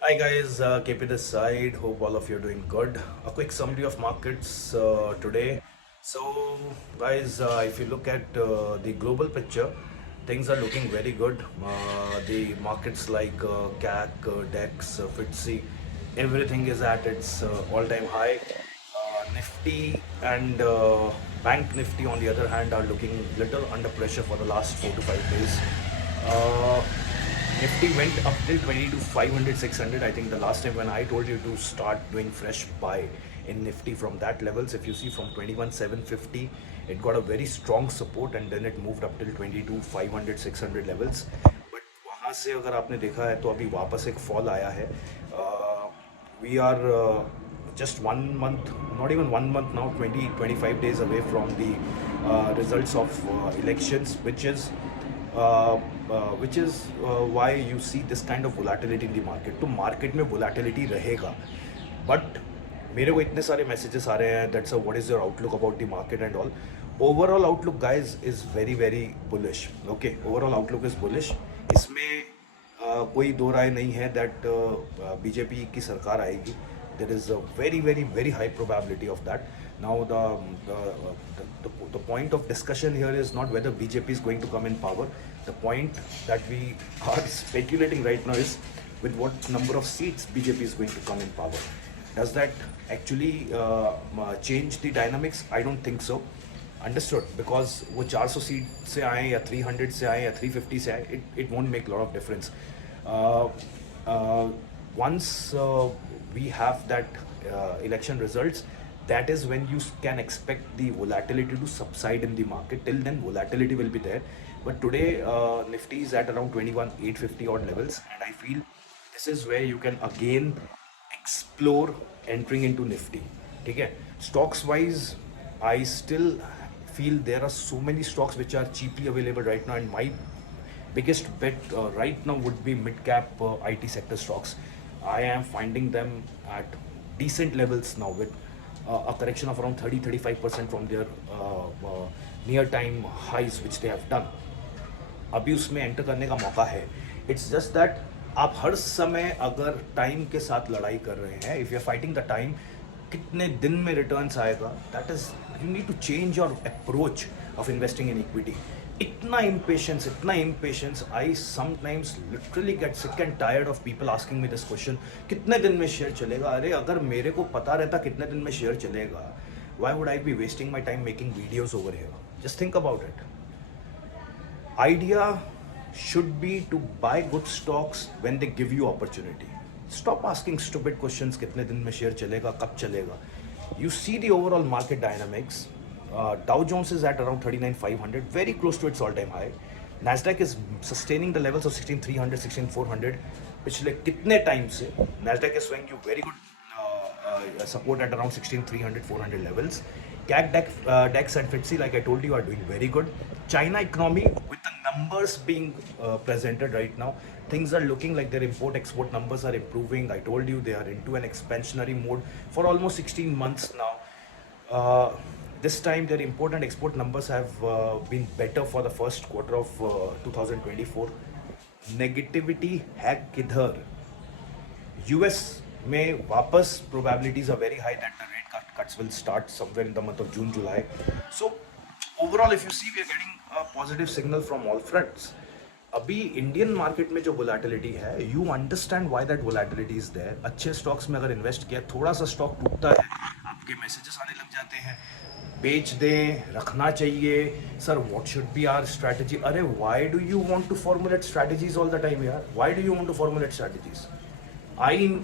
Hi guys, KP this side. Hope all of you are doing good. A quick summary of markets today. So, guys, if you look at the global picture, things are looking very good. The markets like CAC, DEX, FTSE, everything is at its all-time high. Nifty and Bank Nifty, on the other hand, are looking little under pressure for the last 4 to 5 days. Uh, Nifty went up till 22 500 600. I think the last time when I told you to start doing fresh buy in Nifty from that levels, if you see from 21 750, it got a very strong support and then it moved up till 22 500 600 levels. But वहाँ से अगर आपने देखा है तो अभी वापस एक फॉल आया है. We are just 1 month, not even 1 month now, 20 25 days away from the results of elections, why you see this kind of volatility in the market. तो market में volatility रहेगा, but मेरे को इतने सारे messages आ रहे हैं that sir, what is your outlook about the market and all. Overall outlook, guys, is very very bullish. Okay, overall outlook is bullish. इसमें कोई दो राय नहीं है दैट बीजेपी की सरकार आएगी. There is a very very very high probability of that. Now the point of discussion here is not whether BJP is going to come in power. The point that we are speculating right now is with what number of seats BJP is going to come in power. Does that actually change the dynamics? I don't think so. Understood, because वो 400 seat से आए या 300 से आए या 350 से आए, it won't make a lot of difference. Uh, uh, Once we have that election results, that is when you can expect the volatility to subside in the market. Till then, volatility will be there. But today, Nifty is at around 21 850 odd levels, and I feel this is where you can again explore entering into Nifty. Okay, stocks wise, I still feel there are so many stocks which are cheaply available right now, and my biggest bet right now would be mid cap IT sector stocks. I am finding them at decent levels now with a correction of around 30 35% from their near time highs which they have done. अभी उसमें enter करने का मौका है. It's just that आप हर समय अगर time के साथ लड़ाई कर रहे हैं, if you are fighting the time, कितने दिन में रिटर्न्स आएगा, that is you need to change your approach of investing in equity. इतना impatience I sometimes literally get sick and tired of people asking me this question, कितने दिन में share चलेगा. अरे अगर मेरे को पता रहता कितने दिन में शेयर चलेगा, why would I be wasting my time making videos over here? Just think about it. Idea should be to buy good stocks when they give you opportunity. Stop asking stupid questions. कितने दिन में share चलेगा, कब चलेगा. You see the overall market dynamics. Dow Jones is at around 39,500, very close to its all-time high. Nasdaq is sustaining the levels of 16,300, 16,400. पिछले कितने time से Nasdaq is showing you very good support at around 16,300, 400 levels. CAC, DEX and FTSE, like I told you, are doing very good. China economy, with the numbers being presented right now, things are looking like their import-export numbers are improving. I told you they are into an expansionary mode for almost 16 months now. This time their import and export numbers have been better for the first quarter of 2024. Negativity है किधर? US में वापस probabilities are very high that the rate cuts will start somewhere in the month of June, July. So overall, if you see, we are getting a positive signal from all fronts. अभी Indian market में जो volatility है, you understand why that volatility is there. अच्छे stocks में अगर invest किया, थोड़ा सा स्टॉक टूटता है, आपके मैसेजेस आने लग जाते हैं, बेच दें, रखना चाहिए. Sir what should be our strategy? अरे why do you want to formulate strategies all the time यार? Why do you want to formulate strategies? I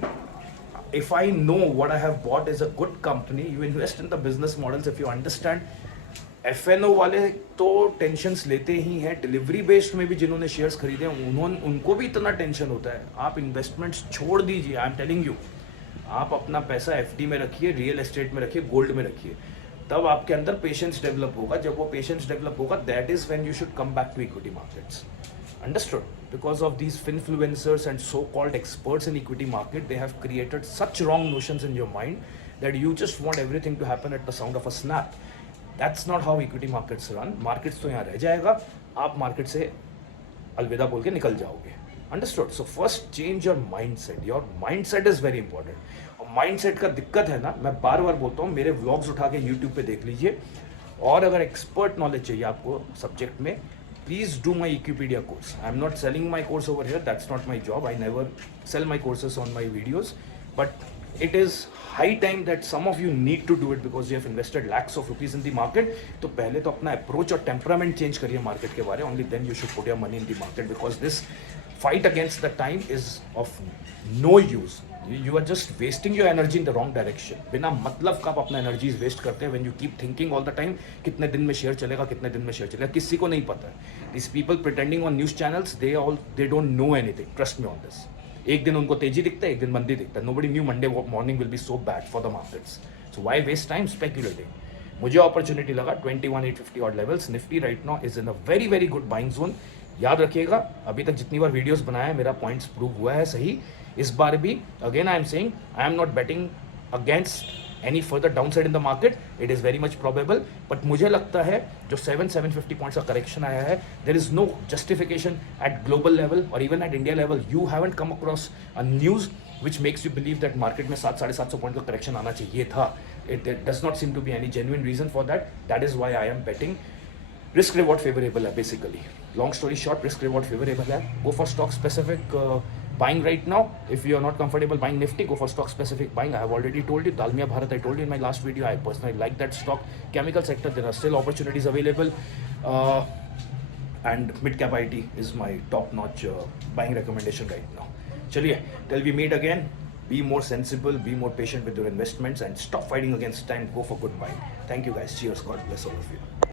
if I know what I have bought is a good company, you invest in the business models. If you understand, FNO वाले तो tensions लेते ही हैं. Delivery based में भी जिन्होंने shares खरीदे हैं, उनको भी इतना टेंशन होता है. आप इन्वेस्टमेंट्स छोड़ दीजिए. आई एम टेलिंग यू, आप अपना पैसा FD में रखिए, रियल एस्टेट में रखिए, गोल्ड में रखिए. तब आपके अंदर पेशेंस डेवलप होगा. जब वो पेशेंस डेवलप होगा, that is when you should come back to equity markets. Understood? Because of these finfluencers and so-called experts in equity market, they have created such wrong notions in your mind that you just want everything to happen at the sound of a snap. That's not how equity markets run. Markets तो यहाँ रह जाएगा, आप market से अलविदा बोल के निकल जाओगे. Understood? So first change your mindset. Your mindset is very important. और माइंडसेट का दिक्कत है ना, मैं बार बार बोलता हूँ, मेरे व्लॉग्स उठा के यूट्यूब पे देख लीजिए. और अगर एक्सपर्ट नॉलेज चाहिए आपको सब्जेक्ट में, please do my Equipedia course. I'm not selling my course over here. That's not my job. I never sell my courses on my videos. But it is high time that some of you need to do it because you have invested lakhs of rupees in the market. तो पहले तो अपना approach और temperament change करिए market के बारे. Only then you should put your money in the market because this fight against the time is of no use. You are just wasting your energy in the wrong direction. बिना मतलब का आप अपना energies waste करते हैं when you keep thinking all the time कितने दिन में शेयर चलेगा, कितने दिन में शेयर चलेगा. किसी को नहीं पता है. These people pretending on news channels, they don't know anything. Trust me on this. एक दिन उनको तेजी दिखता है, एक दिन मंदी दिखता है. Nobody knew Monday morning will be so bad for the markets. So why waste time speculating? मुझे अपॉर्चुनिटी लगा 21,850 odd levels. Nifty right now is in a very very good buying zone. याद रखिएगा, अभी तक जितनी बार वीडियोस बनाया है मेरा पॉइंट्स प्रूव हुआ है सही. इस बार भी again I am saying I am not betting against any further downside in the market. It is very much probable. But मुझे लगता है जो 750 पॉइंट्स का करेक्शन आया है, there is no justification at global level और even at India level. You haven't come across a news which makes you believe that market में 700-750 point का करेक्शन आना चाहिए था. It does not seem to be any genuine reason for that. That is why I am betting. Risk reward favorable है basically. Long story short, risk reward favorable है. Go for stock specific buying right now. If you are not comfortable buying Nifty, go for stock specific buying. I have already told you. Dalmia Bharat, I told you in my last video. I personally like that stock. Chemical sector, there are still opportunities available. And mid cap IT is my top notch buying recommendation right now. चलिए, till we meet again, be more sensible, be more patient with your investments and stop fighting against time. Go for good buying. Thank you guys. Cheers. God bless all of you.